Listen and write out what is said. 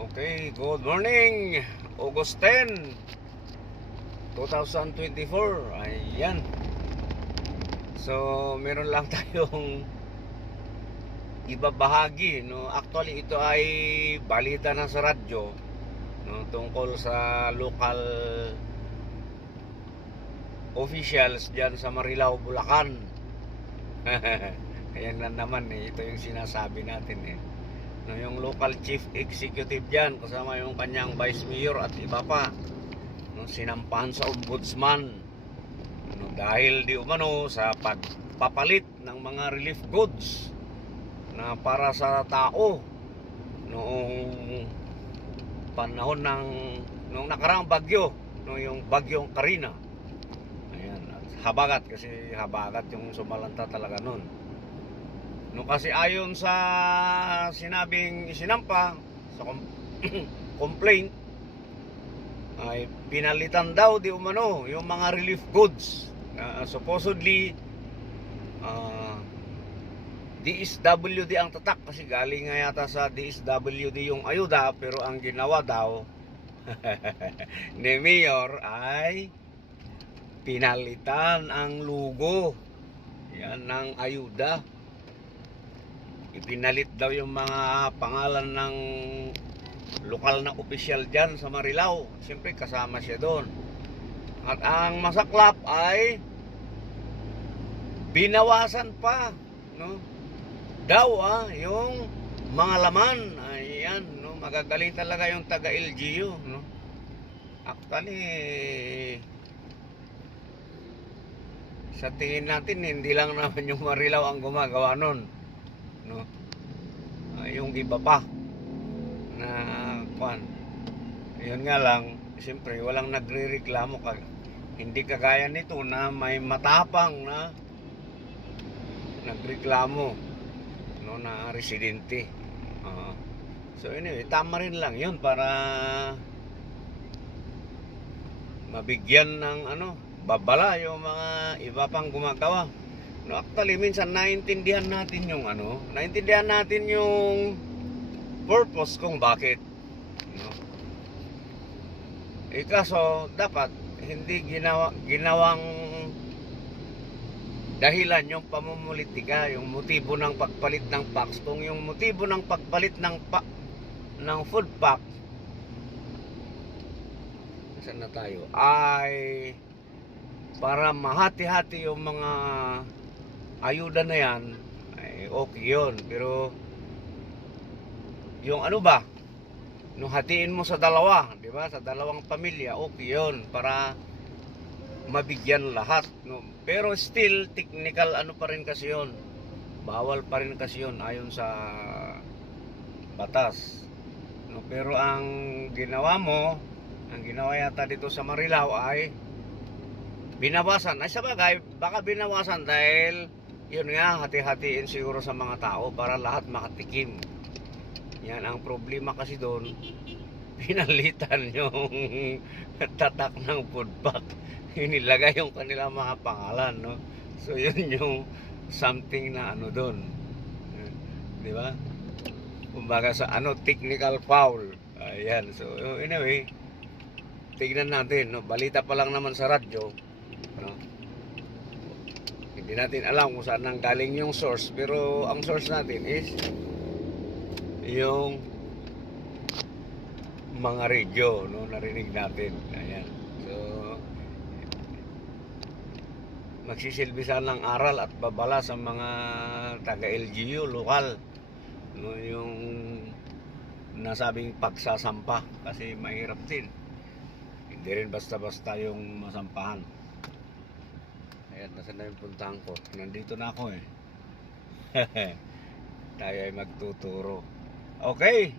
Okay, good morning. August 10, 2024. Ayan. So, meron lang tayong ibabahagi, no. Actually, ito ay balita na sa radyo, no, tungkol sa local officials diyan sa Marilao, Bulacan. Ayan na naman eh, ito yung sinasabi natin eh. Yung local chief executive diyan kasama yung kanyang vice mayor at iba pa. No, sinampahan sa ombudsman. No, dahil di umano sa pagpapalit ng mga relief goods na para sa tao noong panahon ng noong nakaraang bagyo, no, yung bagyong Karina. Ayan, at habagat kasi habagat yung sumalanta talaga noon. No kasi ayon sa sinabing isinampa sa com- complaint ay pinalitan daw di umano yung mga relief goods na supposedly ah, DSWD ang tatak kasi galing nga yata sa DSWD yung ayuda pero ang ginawa daw ni Mayor ay pinalitan ang lugo. Yan ng ayuda ipinalit daw yung mga pangalan ng lokal na opisyal dyan sa Marilao. Siyempre kasama siya doon. At ang masaklap ay binawasan pa, no? Daw ah, yung mga laman. Ayan, no? Magagaling talaga yung taga LGU, no? Actually, sa tingin natin, hindi lang naman yung Marilao ang gumagawa nun no Ah, yung iba pa na kwan. Yun nga lang siyempre walang nagrereklamo kag hindi kagaya nito na may matapang na nagreklamo no na residente. Ah. so anyway tama rin lang yun para mabigyan ng ano babala yung mga iba pang gumagawa No, actually, minsan naintindihan natin yung ano, naintindihan natin yung purpose kung bakit. No? Eh kaso, dapat hindi ginawa, ginawang dahilan yung pamumulitika, yung motibo ng pagpalit ng packs. Kung yung motibo ng pagpalit ng pa, ng food pack, saan na tayo, ay para mahati-hati yung mga ayuda na yan, ay okay yun. Pero, yung ano ba, nung hatiin mo sa dalawa, di ba? Sa dalawang pamilya, okay yun. Para mabigyan lahat. No? Pero still, technical ano pa rin kasi yun. Bawal pa rin kasi yun ayon sa batas. No? Pero ang ginawa mo, ang ginawa yata dito sa Marilao ay binawasan. Ay sabagay, baka binawasan dahil yun nga, hati-hatiin siguro sa mga tao para lahat makatikim. Yan ang problema kasi doon. Pinalitan yung tatak ng food pack. Inilagay yung kanilang mga pangalan, no? So yun yung something na ano doon. Di ba? Kumbaga sa ano, technical foul. Ayan. So anyway, tignan natin, no? Balita pa lang naman sa radyo. No? Hindi natin alam kung saan nang galing yung source, pero ang source natin is yung mga radio, no, narinig natin. Ayan. So, magsisilbi sana ng aral at babala sa mga taga LGU, lokal. No, yung nasabing pagsasampa kasi mahirap din. Hindi rin basta-basta yung masampahan. Ayan, nasa na yung puntahan ko. Nandito na ako eh. Tayo ay magtuturo. Okay.